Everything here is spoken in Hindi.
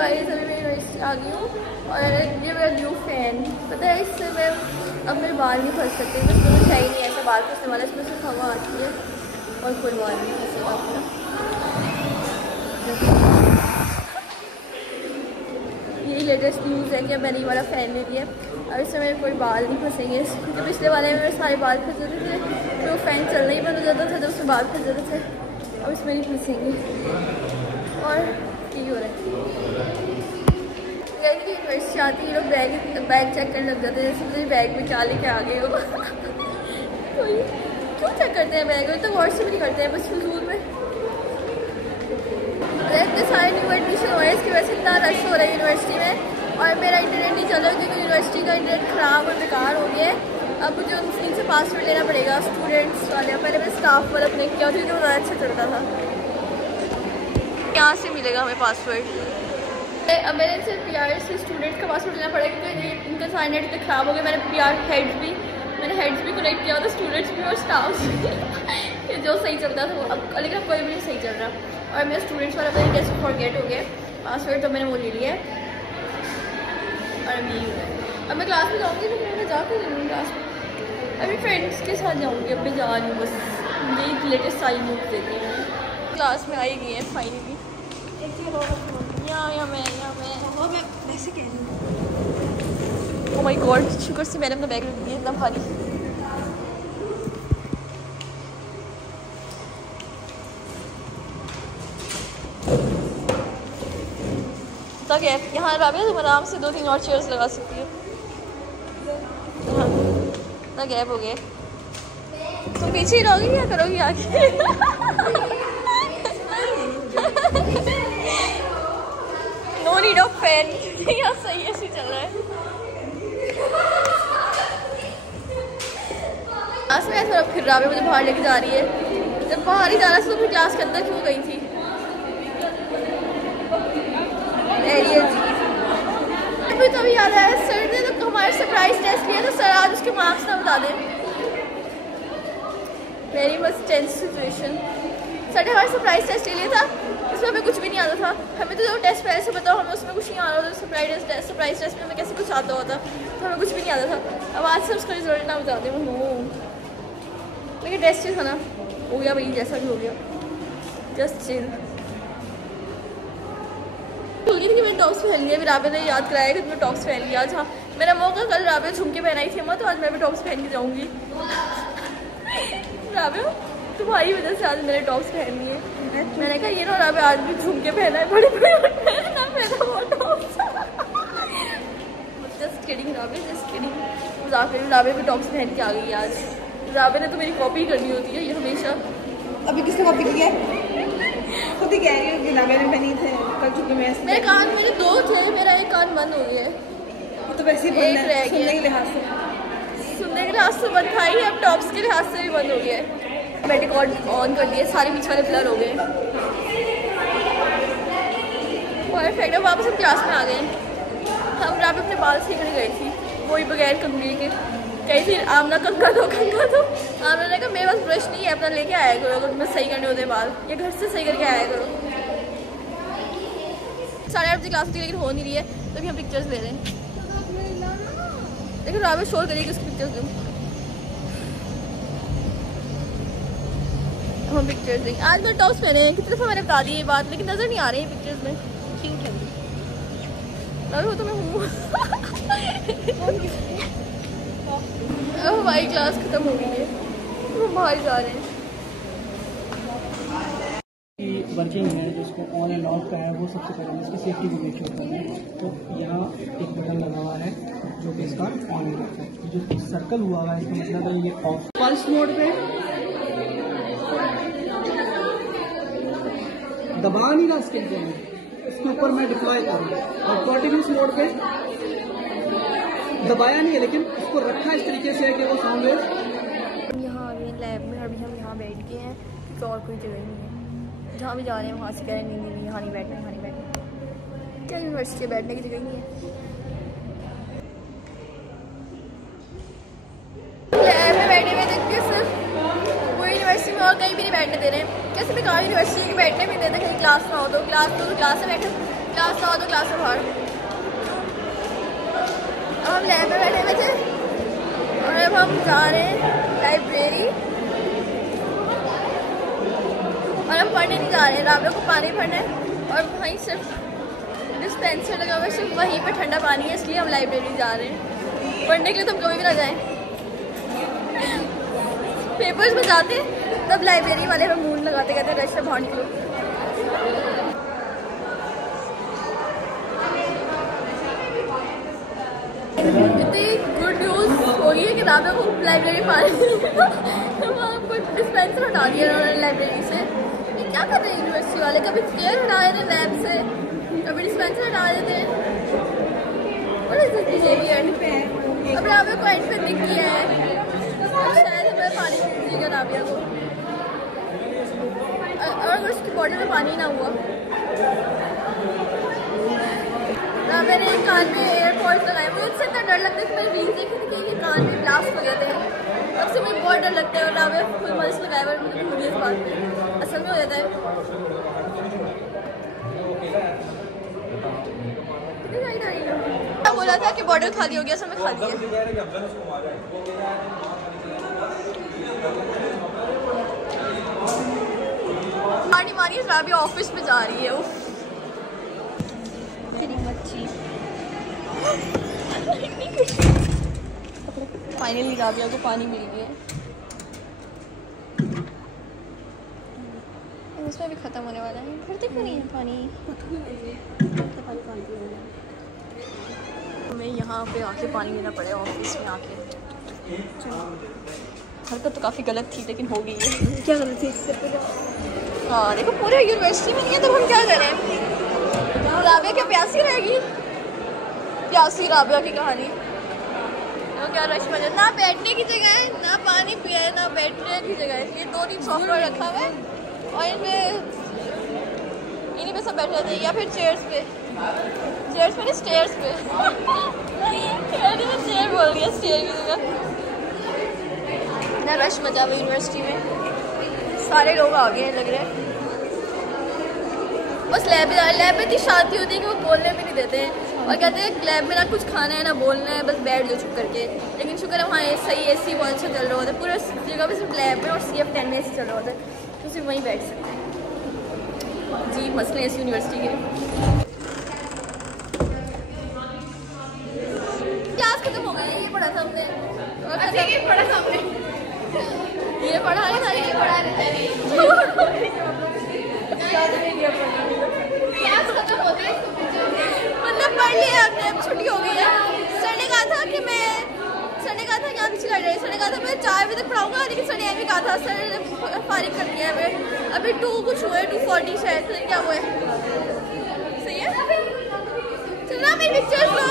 गाइस अभी मैं यूनिवर्सिटी आ गई हूँ और ये मेरा न्यू फैन पता है, इससे मैं अब मेरे बाल नहीं फंस सकते, इसमें कुछ है ही नहीं ऐसा बाल फंसने वाला, इसमें सिर्फ हवा आती है और कोई बाल नहीं फंसेगा अपना। यही लेटेस्ट न्यूज़ है कि मैंने ये वाला फ़ैन ले लिया और इससे मेरे कोई बाल नहीं फंसेंगे, क्योंकि पिछले वाले में मेरे सारे बाल फंस जाते थे, तो फ़ैन चलना ही बंद हो जाता था जब उसमें बाल फंस जाते थे, अब इसमें नहीं फंसेंगे। और ठीक हो रहा है यूनिवर्सिटी आती है, लोग बैग चेक करने लग जाते हैं, जैसे मुझे बैग में क्या लेके आ गए हो। कोई क्यों चेक करते हैं बैग में, तो व्हाट्सएप नहीं करते हैं बस फजूल में। इतने सारे न्यू एडमिशन हो रहे हैं, इसकी वजह से इतना रश हो रहा है यूनिवर्सिटी में और मेरा इंटरनेट नहीं चल रहा क्योंकि यूनिवर्सिटी का इंटरनेट ख़राब और बेकार हो गया है। अब मुझे उन से पासवर्ड लेना पड़ेगा स्टूडेंट्स वाले, पहले मैं स्टाफ वाला अपने किया था जो ज़्यादा अच्छा चलता था। यहाँ से मिलेगा हमें पासवर्ड। अब मैंने इनसे PR से स्टूडेंट का पासवर्ड लेना पड़ेगा क्योंकि इनका सारा नेट इतना ख़राब हो गया। मैंने PR हेड्स भी कनेक्ट किया था, स्टूडेंट्स भी और स्टाफ भी जो सही चलता था वो, अब लेकिन अब कोई भी नहीं सही चल रहा। और मेरा स्टूडेंट्स वाला पता कैसे फॉरगेट हो गया पासवर्ड, तो मैंने वो ले लिया है और अभी यही हुआ है। अब मैं क्लास में जाऊँगी लेकिन मैं जाकर जरूर क्लास में अभी फ्रेंड्स के साथ जाऊँगी, अब मैं जा रही हूँ बस मुझे लेटेस्ट सारी मूव्स देती हैं। क्लास में आई गई है फाइनली, यहाँ मैं वैसे कह रही हूँ। ओह माय गॉड, शुक्र से मैंने अपना बैग रख दिया इतना भारी। तक है यहाँ राबिया, तुम आराम से 2-3 और चेयर्स लगा सकती हो। इतना गैप हो गया, तुम पीछे ही रहोगी क्या करोगी आगे? नो नीड ऑफ फैन, यहाँ सही ऐसे चल रहा है। क्लास में ऐसा फिर रहा है, मुझे बाहर लेके जा रही है। जब बाहर ही जाना था तो फिर क्लास के अंदर क्यों गई थी? मुझे तो अभी याद आया, सर ने तो हमारे सरप्राइज टेस्ट लिया था, सर आज उसके मार्क्स ना बता दें। Very much tense situation. Sir ने हमारा सरप्राइज टेस्ट ले लिया था, उसमें हमें कुछ भी नहीं आता था। हमें तो जो टेस्ट पहले से बताओ, हमें उसमें कुछ नहीं आ रहा था। सरप्राइज टेस्ट में हमें कैसे कुछ आता होता, तो हमें कुछ भी नहीं आता था। अब आज से उसका रिजल्ट ना बता दें, नो लेकिन टेस्ट ही था ना, हो गया भाई जैसा भी हो गया, जस्ट चिल। भूल गई थी कि मैंने टॉप्स पहन लिया, राबिया ने याद कराया कि तुम्हें टॉप्स पहन लिया। आज हाँ मेरा मौका, कल राबिया झुमके पहनाई थी अम्मा, तो आज मैं भी टॉप्स पहन के जाऊँगी। राबिया तुम्हारी वजह से आज मैंने टॉप्स पहननी है। मैंने कहा ये ना राबिया आज भी झुमके पहना है, बड़े just kidding Rabia, just kidding, मजाक कर। राबिया भी टॉप्स पहन के आ गई आज। राबिया ने तो मेरी कॉपी करनी होती है ये हमेशा। अभी किसने कॉपी की है? खुद ही कह रही हूँ कि राबिया ने पहनी थे कल, चूँकि मेरे कान मेरे 2 थे, मेरा एक कान बंद हो गया है। तो वैसे ही एक रह गया, सुनने के लिहाज से बंद था ही, अब टॉप्स के लिहाज से भी बंद हो गया है। मैं रिकॉर्ड ऑन कर दिया, सारे बीच वाले ब्लर हो गए। परफेक्ट। अब वापस हम क्लास में आ गए। हम राबिया अपने बाल सीखने गई थी, वही बगैर कंघी के कही थी, आमना कंघा दो। आमना ने कहा मेरे पास ब्रश नहीं है, अपना लेके आया करो अगर तुम्हें सही करने होते बाल, या घर से सही करके आया करो। 8:30 बजे क्लास होती है लेकिन हो नहीं रही है, तभी हम पिक्चर्स ले रहे हैं। लेकिन राबिया शोर करिएगी उसकी पिक्चर्स दूँ, हम पिक्चर्स देखें। आज मैंने टॉप्स पहने हैं, कितनी दफ़ा मैंने बता दी ये बात, लेकिन नज़र नहीं आ रही है पिक्चर्स में। क्यूट है राबिया, तो मैं हूँ। अब हमारी क्लास खत्म हो गई है, तो हम बाहर जा रहे हैं। वर्किंग है जिसको ऑन एंड ऑफ का है, वो सबसे पहले इसकी सेफ्टी को मेक श्योर करना है। तो यहाँ एक बटन लगा हुआ है जो कि इसका ऑन एंड ऑफ है। जो सर्कल हुआ हुआ है इसका मतलब है ये ऑफ। पल्स मोड पे दबा नहीं रहा स्किन को, इसके ऊपर मैं डिप्लॉय करूँ, और कंटिन्यूस मोड पे दबाया नहीं है लेकिन उसको रखा इस तरीके से है कि वो साउंड वेव। यहाँ आ गए लैब में, अभी हम यहाँ बैठ गए हैं क्योंकि और कोई जगह नहीं है। जहाँ भी जा रहे हैं वहाँ से कह रहे हैं नहीं यहाँ नहीं बैठना, यहाँ नहीं बैठना। क्या यूनिवर्सिटी बैठने की जगह नहीं है। लैब में बैठे हुए देखते हैं सिर्फ, कोई यूनिवर्सिटी में और कहीं भी नहीं बैठने दे रहे हैं। कैसे बेकार यूनिवर्सिटी के बैठने भी देते, कहीं क्लास ना हो तो क्लास में बैठे क्लास आओ तो क्लास से बाहर। अब हम लैब में बैठे हुए थे और अब हम जा रहे हैं लाइब्रेरी और हम पढ़ने नहीं जा रहे हैं। राबिया को पानी भरना है और वहीं सिर्फ डिस्पेंसर लगा हुआ है, सिर्फ वहीं पे ठंडा पानी है, इसलिए हम लाइब्रेरी जा रहे हैं। पढ़ने के लिए तुम कभी भी ना जाएं। पेपर्स में जाते तब लाइब्रेरी वाले हम मूड लगाते, कहते रश से बाहर निकलो। इतनी गुड न्यूज़ हो गई है कि राबिया को लाइब्रेरी पानी वहाँ पर डिस्पेंसर हटा दिया उन्होंने लाइब्रेरी से। ये क्या कर रहे हैं यूनिवर्सिटी वाले, कभी चेयर हटा रहे थे लैब से, कभी डिस्पेंसर हटा रहे थे। अब राबिया को एंड पे दिख गया है, शायद हमें पानी दीजिएगा राबिया को, और अगर उसकी बॉटल में पानी ना हुआ। राबिया ने कान में एयरपॉड्स लगाए, मुझे उससे इतना डर लगता है कि मैंने रील्स देखी थी कि कान में ब्लास्ट हो गए थे, तब से मुझे बहुत डर लगता है। और राबिया फुल मास्क लगाए हुए, मुझे भूल इस बात पे असल में हो जाता है। बोला था कि बॉटल खाली हो गया, सब में खाली है। मारी मारी राबिया ऑफिस में जा रही है। फाइनली राबिया को पानी मिल गया, उसमें भी खत्म होने वाला है। भरते क्यों नहीं है पानी? हमें यहाँ पे आके पानी लेना पड़ेगा ऑफिस में आके। हरकत तो काफ़ी गलत थी लेकिन हो गई है। क्या गलत थी? हाँ देखो पूरे यूनिवर्सिटी में नहीं है तो हम क्या करें। राबिया क्या प्यासी रहेगी? प्यासी राबिया की कहानी। तो क्या रश में ना बैठने की जगह है, ना पानी पी रहे, ना बैठने की जगह है। ये 2-3 सॉफ्टवेयर रखा हुआ है और इनमें इन्हीं पे सब बैठ जाते हैं, या फिर चेयर्स पे नहीं स्टेयर्स पे। मैं चेयर बोल रही है, स्टेयर की जगह। ना रश मचा हुआ यूनिवर्सिटी में, सारे लोग आ गए हैं लग रहे हैं। बस लैब में इतनी शांति होती है कि वो बोलने भी नहीं देते हैं और कहते हैं लैब में ना कुछ खाना है ना बोलना है, बस बैठ जाओ चुप करके। लेकिन शुक्र है वहाँ सही AC वॉल से चल रहा होता है, पूरा जगह पे सिर्फ लैब में और CF10 में AC चल रहा होता है, तो सिर्फ वहीं बैठ सकते हैं। जी मसले इस यूनिवर्सिटी के। क्लास खत्म हो गया, ये पढ़ा था हमने और ये पढ़ा था हमने, ये पढ़ा है ना, ये पढ़ा है क्लास खत्म हो गई, मतलब पढ़ लिया हमने, अब छुट्टी हो गई है। सर ने कहा था कि आप पीछे लड़ रहे, सर ने कहा था मैं 4 बजे तक पढ़ाऊंगा, लेकिन सर ने ये भी कहा था, सर ने फारिग कर दिया है हमें। अभी 2 कुछ हुआ है, 2:40 शायद, क्या हुआ है। सही है, चलो मेरी पिक्चर्स लो।